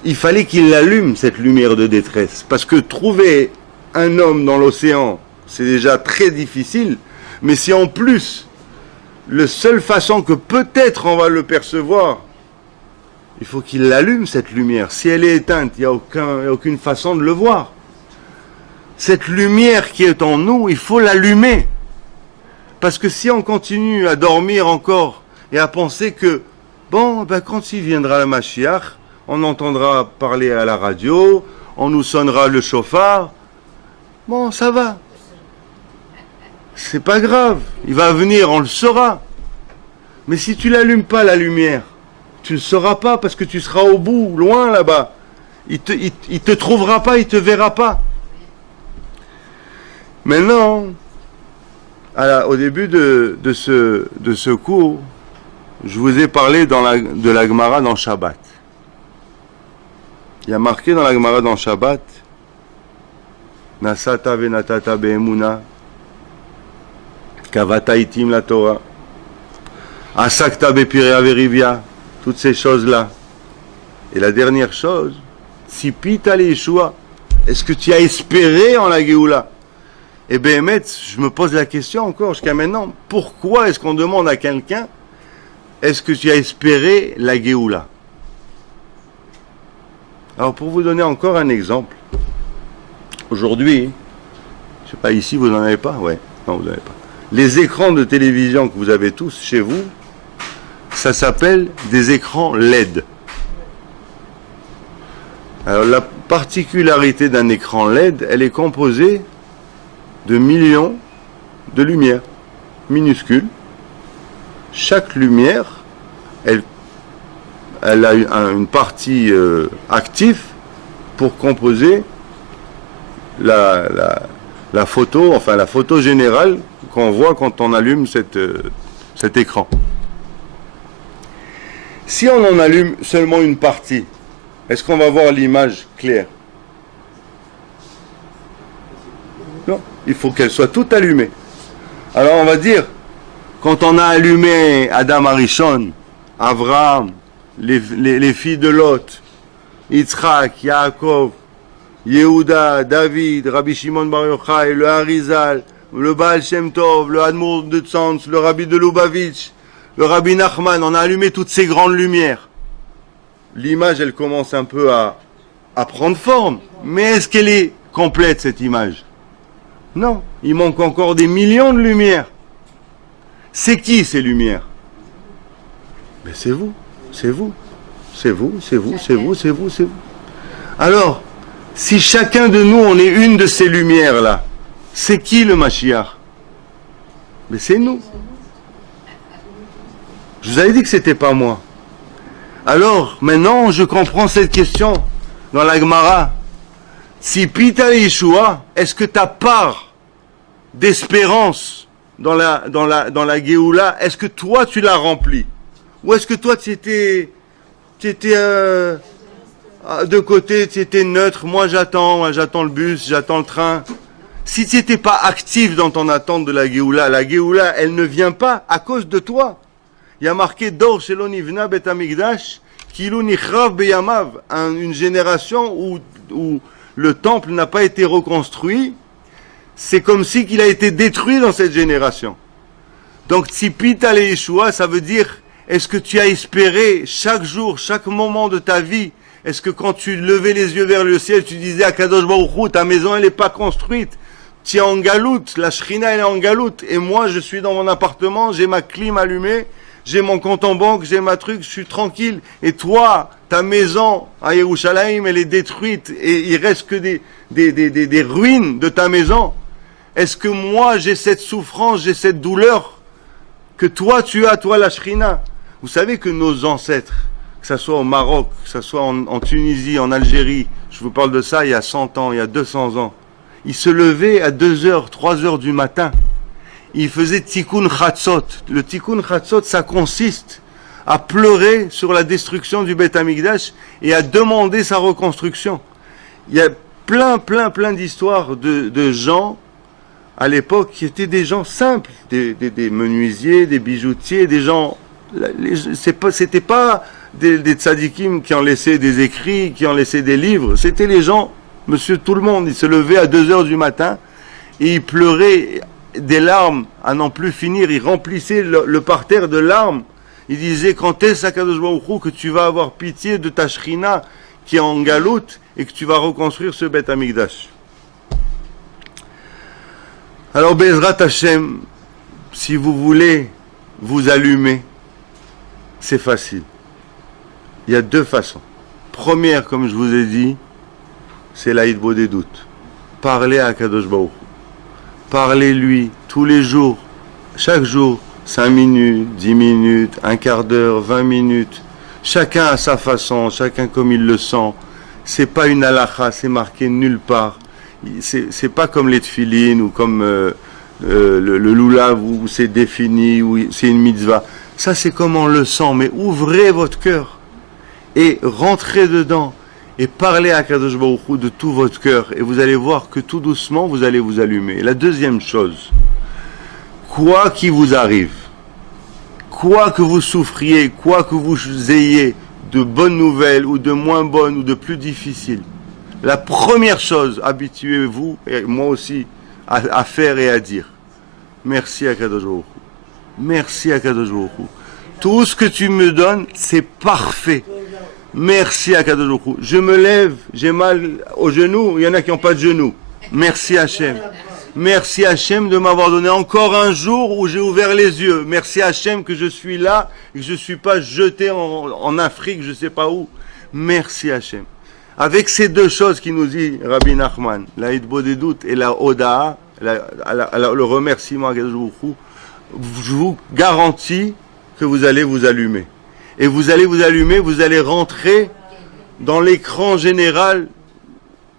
il fallait qu'ils l'allument, cette lumière de détresse. Parce que trouver un homme dans l'océan, c'est déjà très difficile. Mais si en plus, la seule façon que peut-être on va le percevoir, il faut qu'il l'allume, cette lumière. Si elle est éteinte, il n'y a aucune façon de le voir. Cette lumière qui est en nous, il faut l'allumer. Parce que si on continue à dormir encore et à penser que, bon, ben quand il viendra le Mashiach, on entendra parler à la radio, on nous sonnera le chauffard, bon, ça va. C'est pas grave, il va venir, on le saura. Mais si tu l'allumes pas, la lumière, tu le sauras pas parce que tu seras au bout, loin là-bas. Il te trouvera pas, il te verra pas. Maintenant, au début de ce cours, je vous ai parlé de la Gemara dans Shabbat. Il y a marqué dans la Gemara dans Shabbat, Nasata venatata be'emuna, Kavata itim la Torah, Asakta bepirea verivia, toutes ces choses-là. Et la dernière chose, Tzipita le Yeshua, est-ce que tu as espéré en la Géoula? Et bien, je me pose la question encore jusqu'à maintenant, pourquoi est-ce qu'on demande à quelqu'un, est-ce que tu as espéré la Géoula? Alors, pour vous donner encore un exemple, aujourd'hui, je sais pas, ici, vous n'en avez pas? Ouais, non, vous n'en avez pas. Les écrans de télévision que vous avez tous chez vous, ça s'appelle des écrans LED. Alors, la particularité d'un écran LED, elle est composée de millions de lumières minuscules. Chaque lumière, elle a une partie active pour composer la photo, enfin la photo générale qu'on voit quand on allume cet écran. Si on en allume seulement une partie, est-ce qu'on va voir l'image claire? Non, il faut qu'elle soit toute allumée. Alors on va dire, quand on a allumé Adam Arishon, Avraham, les filles de Lot, Yitzhak, Yaakov, Yehuda, David, Rabbi Shimon Bar Yochai, le Harizal, le Baal Shem Tov, le Admour de Tzantz, le Rabbi de Lubavitch, le Rabbi Nachman, on a allumé toutes ces grandes lumières. L'image, elle commence un peu à prendre forme. Mais est-ce qu'elle est complète, cette image? Non, il manque encore des millions de lumières. C'est qui ces lumières? Mais c'est vous, c'est vous, c'est vous, c'est vous, c'est vous, c'est vous, c'est vous. Alors, si chacun de nous, on est une de ces lumières-là, C'est qui le Mashiach? Mais c'est nous. Je vous avais dit que c'était pas moi. Alors, maintenant, je comprends cette question dans la Gemara. Si Pita Yeshua, est-ce que ta part d'espérance dans la Géoula, est-ce que toi tu l'as remplie? Ou est-ce que toi tu étais de côté, tu étais neutre, moi j'attends le bus, j'attends le train. Si tu n'étais pas actif dans ton attente de la Géoula, elle ne vient pas à cause de toi. Il y a marqué Dor Shelo Nivna Bet Hamikdash, Kilu Nichrav Beyamav, une génération où le temple n'a pas été reconstruit, c'est comme si qu'il a été détruit dans cette génération. Donc Tzipita le Yeshua, ça veut dire, est-ce que tu as espéré chaque jour, chaque moment de ta vie? Est-ce que quand tu levais les yeux vers le ciel, tu disais à Kadosh Baruch Hu, ta maison elle n'est pas construite, tu es en galoute, la Shrina elle est en galoute, et moi je suis dans mon appartement, j'ai ma clim allumée, j'ai mon compte en banque, j'ai ma truc, je suis tranquille. Et toi, ta maison à Yerushalayim, elle est détruite et il reste que des ruines de ta maison. Est-ce que moi, j'ai cette souffrance, j'ai cette douleur que toi, tu as, toi, la Shrina? Vous savez que nos ancêtres, que ce soit au Maroc, que ce soit en Tunisie, en Algérie, je vous parle de ça il y a 100 ans, il y a 200 ans, ils se levaient à 2 heures, 3 heures du matin. Il faisait tikkun chatzot. Le tikkun chatzot, ça consiste à pleurer sur la destruction du Beth Amikdash et à demander sa reconstruction. Il y a plein d'histoires de gens à l'époque qui étaient des gens simples, des menuisiers, des bijoutiers, des gens. C'était pas des tzadikim qui ont laissé des écrits, qui ont laissé des livres. C'était les gens, monsieur tout le monde. Ils se levaient à 2 heures du matin et ils pleuraient des larmes à n'en plus finir. Il remplissait le parterre de larmes. Il disait, quand est-ce Kadosh Baruch Hu que tu vas avoir pitié de ta Shrina qui est en galoute et que tu vas reconstruire ce Beth Amikdash. Alors Bezrat Hashem, si vous voulez vous allumer, c'est facile. Il y a 2 façons. Première, comme je vous ai dit, c'est la Hitbo des doutes. Parlez à Kadosh Baruch Hu. Parlez-lui tous les jours, chaque jour, 5 minutes, 10 minutes, un quart d'heure, 20 minutes. Chacun à sa façon, chacun comme il le sent. C'est pas une halakha, c'est marqué nulle part. C'est pas comme les tfilines ou comme le lulav où c'est défini, où c'est une mitzvah. Ça c'est comme on le sent, mais ouvrez votre cœur et rentrez dedans. Et parlez à Kadosh Baruch Hu de tout votre cœur. Et vous allez voir que tout doucement, vous allez vous allumer. Et la deuxième chose, quoi qu'il vous arrive, quoi que vous souffriez, quoi que vous ayez de bonnes nouvelles ou de moins bonnes ou de plus difficiles, la première chose, habituez-vous, et moi aussi, à faire et à dire, merci à Kadosh Baruch Hu. Merci à Kadosh Baruch Hu. Tout ce que tu me donnes, c'est parfait. Merci à Kadosh Baruch Hu. Je me lève, j'ai mal aux genoux, il y en a qui n'ont pas de genoux. Merci Hachem. Merci Hachem de m'avoir donné encore un jour où j'ai ouvert les yeux. Merci Hachem que je suis là et que je ne suis pas jeté en Afrique, je ne sais pas où. Merci Hachem. Avec ces 2 choses qui nous dit Rabbi Nachman, la Hitbo des doutes et la Odaa, le remerciement à Kadosh Baruch Hu, je vous garantis que vous allez vous allumer. Et vous allez vous allumer, vous allez rentrer dans l'écran général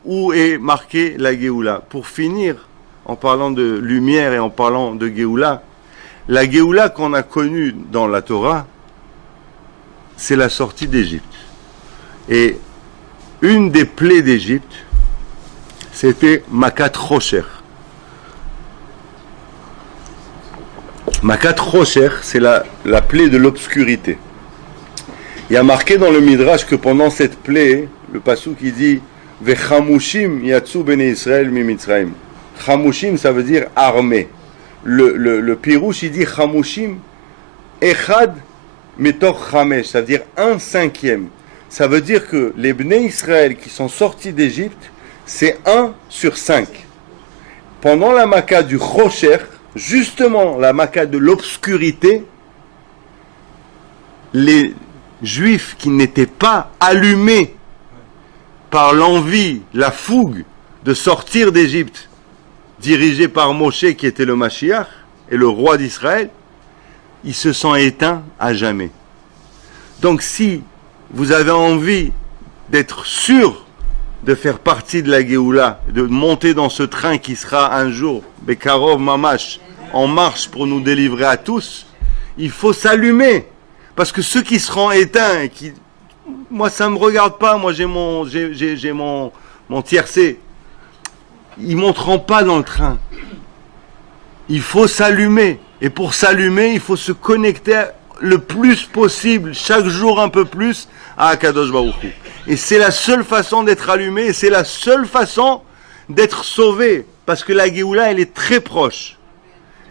où est marqué la Géoula. Pour finir, en parlant de lumière et en parlant de Géoula, la Géoula qu'on a connue dans la Torah, c'est la sortie d'Égypte. Et une des plaies d'Égypte, c'était Makat Rocher. Makat Rocher, c'est la plaie de l'obscurité. Il y a marqué dans le Midrash que pendant cette plaie, le passouk qui dit Vechamushim yatsu bene Israël mi Mitzrayim. Chamushim, ça veut dire armée. Le Pirouche, il dit Chamushim echad metoch chamesh, ça veut dire 1/5. Ça veut dire que les Bnei Israël qui sont sortis d'Égypte, c'est 1 sur 5. Pendant la Maka du Rocher, justement la Maka de l'obscurité, les Juifs qui n'étaient pas allumés par l'envie, la fougue de sortir d'Égypte dirigé par Moshe qui était le Mashiach et le roi d'Israël, ils se sont éteints à jamais. Donc si vous avez envie d'être sûr de faire partie de la Géoula, de monter dans ce train qui sera un jour, Bekarov Mamash, en marche pour nous délivrer à tous, il faut s'allumer. Parce que ceux qui seront éteints, moi ça ne me regarde pas, moi j'ai mon tiercé, ils ne monteront pas dans le train. Il faut s'allumer. Et pour s'allumer, il faut se connecter le plus possible, chaque jour un peu plus, à Akadosh Baruch Hu. Et c'est la seule façon d'être allumé, et c'est la seule façon d'être sauvé. Parce que la Géoula, elle est très proche.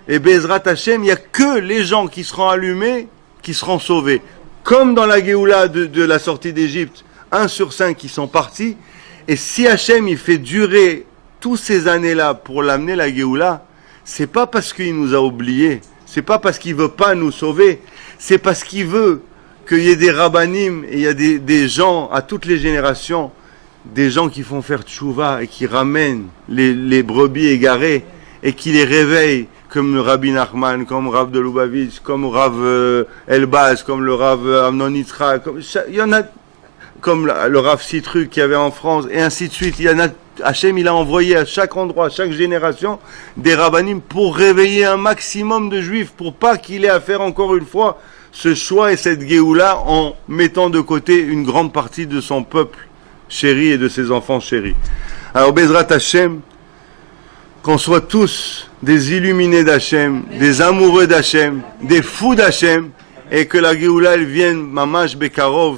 Et Bezrat Hashem, il n'y a que les gens qui seront allumés, qui seront sauvés. Comme dans la Géoula de la sortie d'Égypte, 1 sur 5 qui sont partis. Et si Hashem, il fait durer toutes ces années-là pour l'amener la Géoula, c'est pas parce qu'il nous a oubliés, c'est pas parce qu'il veut pas nous sauver, c'est parce qu'il veut qu'il y ait des rabbanim et il y a des gens à toutes les générations, des gens qui font faire tchouva et qui ramènent les brebis égarées et qui les réveillent, comme le Rabbi Nachman, comme Rav de Lubavitch, comme Rav Elbaz, comme le Rav Amnon Yitzhak, il y en a, comme le Rav Citru qu'il y avait en France, et ainsi de suite. Il y en a, Hachem, il a envoyé à chaque endroit, à chaque génération, des rabbanim pour réveiller un maximum de juifs, pour pas qu'il ait à faire encore une fois ce choix et cette Géoula en mettant de côté une grande partie de son peuple chéri et de ses enfants chéris. Alors, Bezrat Hachem, qu'on soit tous des illuminés d'Hachem, des amoureux d'Hachem, des fous d'Hachem, et que la Géoula, elle vienne, Mamash Bekarov,